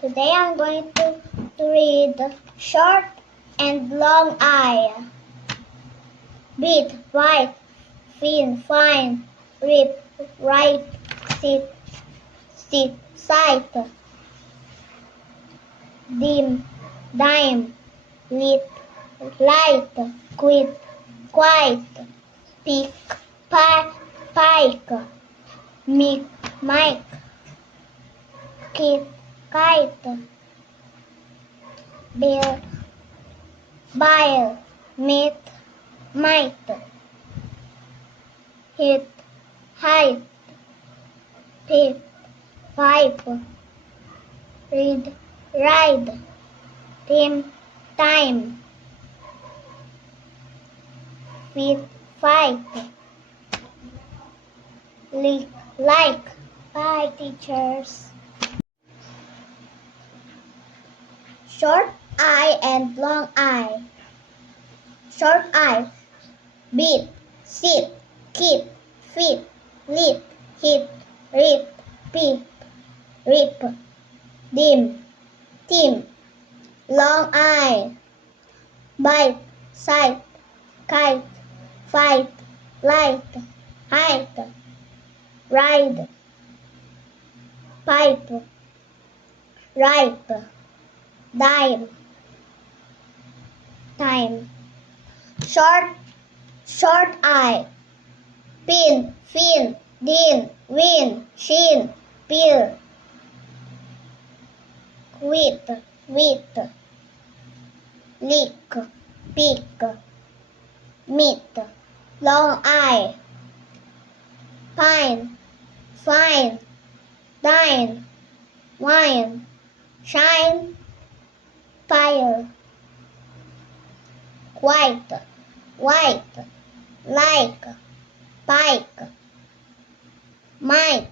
Today I'm going to read Short and Long Eye. Beat, white, thin, fine, rip, right, sit, sight, dim, dime, lit, light, quit, quiet, pick, pike, mic, kite, bill, bile, meet, might, hit, height, tip, pipe, read, ride, team, time, fit, fight, lick, like. Bye, teachers. Short eye and long eye. Short eye. Beat, sit, keep, fit, lit, hit, rip, peep, rip, dim, team. Long eye. Bite, sight, kite, fight, light, height, ride, pipe, ripe, dime, time. Short eye. Pin, fin, din, win, shin, peel, quit, wit, lick, pick, meet. Long eye. Pine, fine, dine, wine, shine, fire. White, like, pike, might,